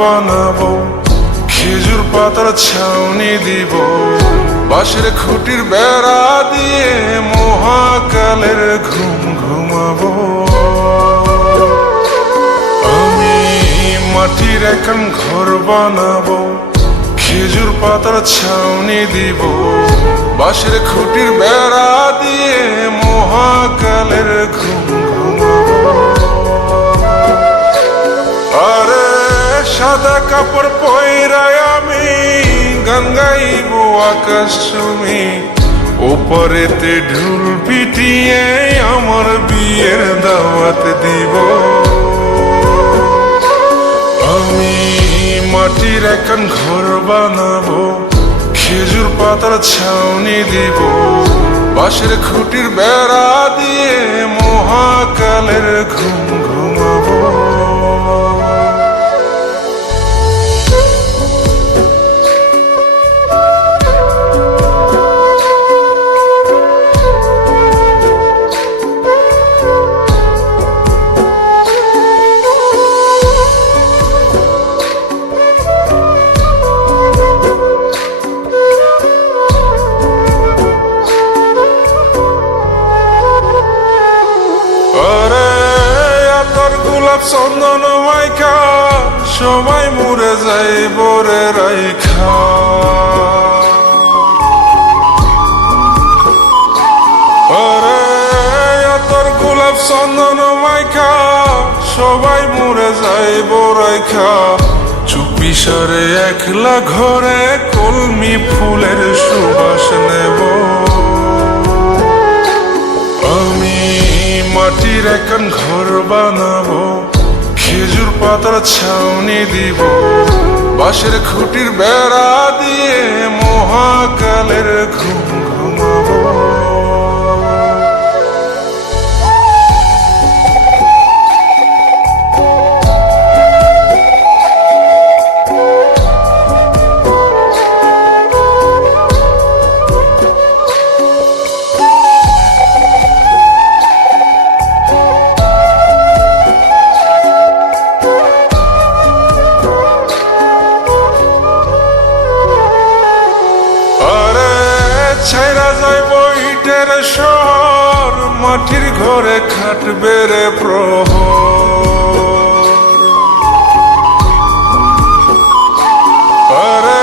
বানাবো, খেজুর পাতার ছাউনি দিব, বাঁশের খুঁটির বেড়া দিয়ে মহাকালের ঘুম ঘুমাবো। আমি মাটির এখন ঘর বানাবো, খেজুর পাতার ছাউনি দিব, বাঁশের খুঁটির বেড়া দিয়ে মহাকালের ঘুম ঘুমাবো। আরে সাদা কাপড় পয়রায় আমি গান গাইব আকাশ চুমি, ওপরেতে ঢুল পিটিয়ে আমার বিয়ের দাওয়াত দিব। আমি মাটির এখন ঘর বানাবো, খেজুর পাতার ছাউনি দিব, বাঁশের খুঁটির বেড়া দিয়ে মহাকালের ঘুম ঘুমাবো। চন্দন মাইকা সবাই মরে যাই বরে রাইখা, আরে তোর গোলাপ চন্দন মাইকা সবাই মরে যাই বরাইখা, চুপি সারে একলা ঘরে কলমি ফুলের সুবাস নেব। আমি মাটির এখন ঘর বানাবো, খেজুর পাতার ছাউনি দিব, বাঁশের খুঁটির বেড়া দিয়ে মহাকালের ঘুম ঘুমাবো। ছাইরা যাইব ইটের শহর, মাটির ঘরে খাটবে রে প্রহর। আরে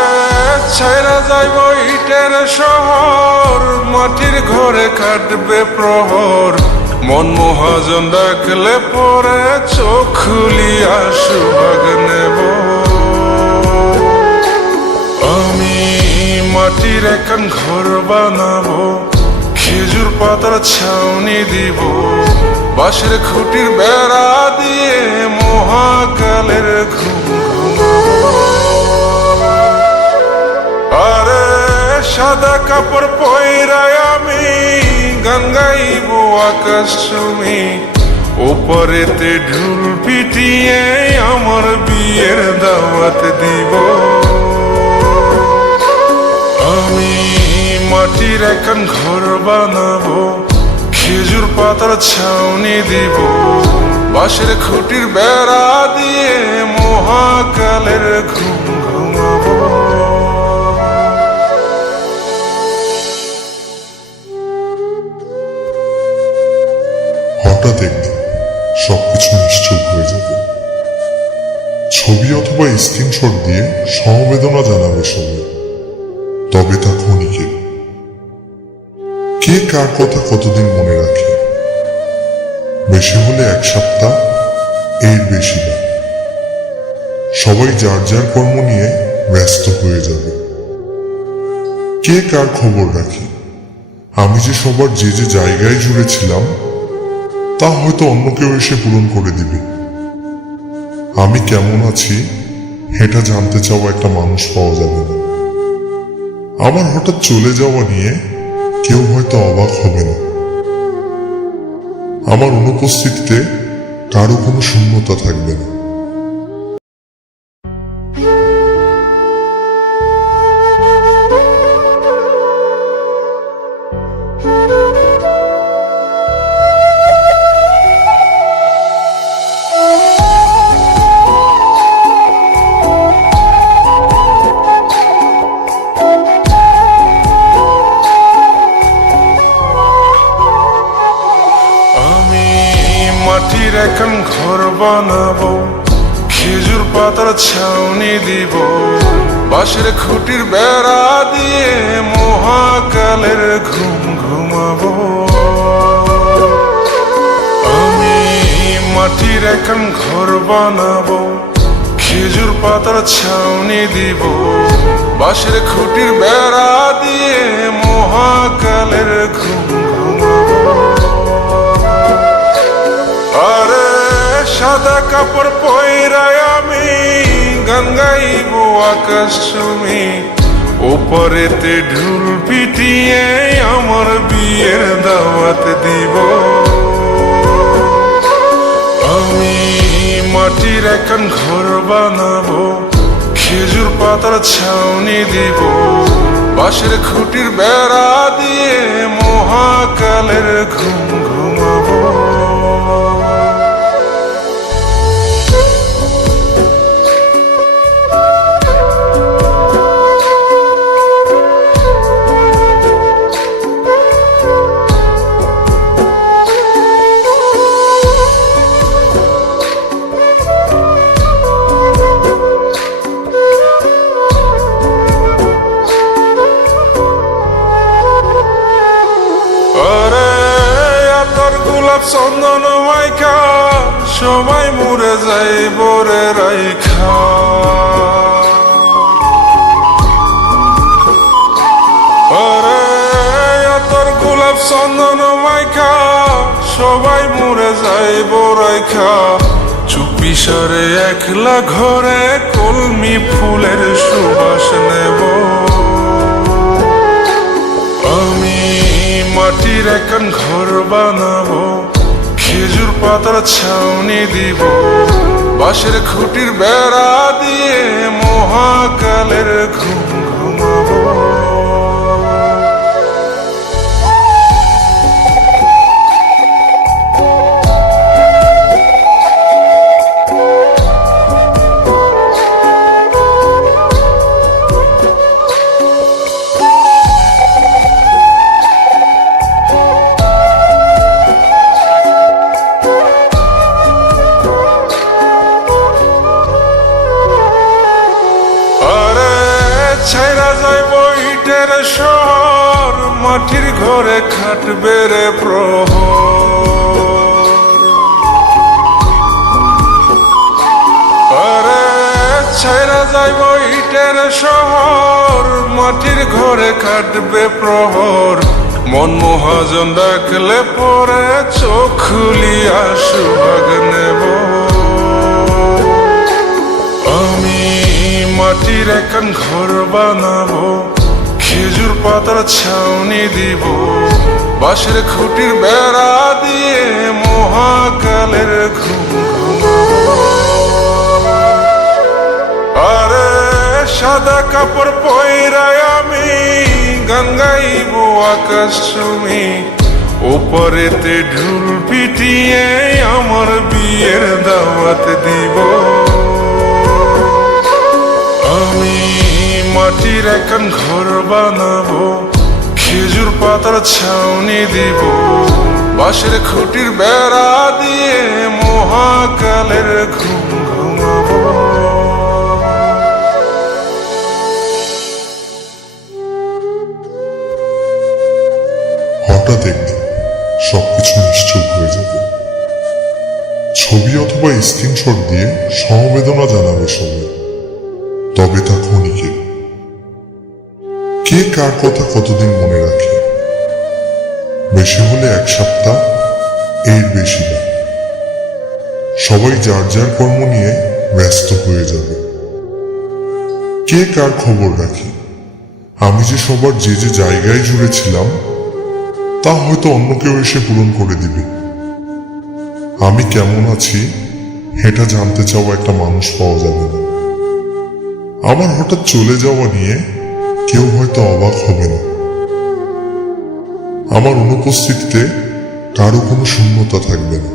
ছাইরা যাইব ইটের শহর, মাটির ঘরে খাটবে প্রহর। মন মহাজন ডাকলে পরে চোখ খুলিয়া সুভাগ নেব। আমি মাটির এখন ঘর বানাবো, খেজুর পাতার ছাউনি দিব, বাঁশের খুঁটির বেড়া দিয়ে মহাকালের ঘুম ঘুমাবো। আরে সাদা কাপড় পয়রায় আমি গান গাইব আকাশ চুমি, ওপরেতে ঢুল পিটিয়ে আমার বিয়ের দাওয়াত দিব। আমি মাটির এখন ঘর বানাবো, খেজুর পাতার ছাউনি দিব, বাঁশের খুঁটির বেড়া দিয়ে মহাকালের ঘুম ঘুমাবো। হঠাৎ একদিন সবকিছু নিশ্চুপ হয়ে যাবে। ছবি অথবা স্ক্রিনশট দিয়ে সমবেদনা জানাবে সবাই, তবে তা ক্ষণিকের। কে কার কথা কতদিন মনে রাখে, বেশি হলে এক সপ্তাহ, এর বেশি না। সবাই যার যার কর্ম নিয়ে ব্যস্ত হয়ে যাবে। কে কার খবর রাখে, আমি যে সবার যে যে জায়গায় জুড়ে ছিলাম তা হয়তো অন্য কেউ এসে পূরণ করে দিবে। আমি কেমন আছি এটা জানতে চাওয়া একটা মানুষ পাওয়া যাবে না। আমার হঠাৎ চলে যাওয়া নিয়ে কেউ হয়তো অবাক হবে না। আমার অনুপস্থিতিতে কারো কোনো শূন্যতা থাকবে না। বানাবো, খেজুর পাতার ছাউনি দিব, বাঁশের খুঁটির বেড়া দিয়ে মহাকালের ঘুম ঘুমাবো। আমি মাটির এখন ঘর বানাবো, খেজুর পাতার ছাউনি দিব, বাঁশের খুঁটির বেড়া দিয়ে মহাকালের ঘুম ঘুমাবো। আরে সাদা কাপড় পয়রায় আমি গান গাইব আকাশ চুমি, ওপরেতে ঢুল পিটিয়ে আমার বিয়ের দাওয়াত দিব। আমি মাটির এখন ঘর বানাবো, খেজুর পাতার ছাউনি দিব, বাঁশের খুঁটির বেড়া দিয়ে মহাকালের ঘুম ঘুমাবো। চন্দন মাইকা সবাই মরে যাই বরে রাইখা, আরে তোর গোলাপ চন্দন মাইকা সবাই মরে যাই বরাইখা, চুপি সারে একলা ঘরে কলমি ফুলের সুবাস নেব। আমি মাটির এখন ঘর বানাবো, খেজুর পাতার ছাউনি দিব, বাঁশের খুঁটির বেড়া দিয়ে মহাকালের ঘুম ঘুমাবো। ছাইরা যাইব ইটের শহর, মাটির ঘরে খাটবে রে প্রহর। আরে ছাইরা যাইব ইটের শহর, মাটির ঘরে খাটবে প্রহর। মন মহাজন ডাকলে পরে চোখ খুলিয়া সুভাগ নেব। আমি মাটির এখন ঘর বানাবো, খেজুর পাতার ছাউনি দিব, বাঁশের খুঁটির বেড়া দিয়ে মহাকালের ঘুম ঘুমাবো। আরে সাদা কাপড় পয়রায় আমি গান গাইব আকাশ চুমি, ওপরেতে ঢুল পিটিয়ে আমার বিয়ের দাওয়াত দিব। আমি মাটির এখন ঘর বানাবো, খেজুর পাতার ছাউনি দিব, বাঁশের খুঁটির বেড়া দিয়ে মহাকালের ঘুম ঘুমাবো। হঠাৎ একদিন সবকিছু নিশ্চুপ হয়ে যাবে। ছবি অথবা স্ক্রিনশট দিয়ে সমবেদনা জানাবে সবাই, তবে তা ক্ষণিকের। কে কার কথা কতদিন মনে রাখে? বেশি হলে এক সপ্তাহ, এর বেশি না। সবাই যার যার কর্ম নিয়ে ব্যস্ত হয়ে যাবে। কে কার খবর রাখে? আমি যে সবার যে যে জায়গায় জুড়ে ছিলাম তা হয়তো অন্য কেউ এসে পূরণ করে দিবে। আমি কেমন আছি এটা জানতে চাওয়া একটা মানুষ পাওয়া যাবে না। আমার হঠাৎ চলে যাওয়া নিয়ে কেউ হয়তো অবাক হবে না। আমার অনুপস্থিতিতে কারো কোনো শূন্যতা থাকবে না।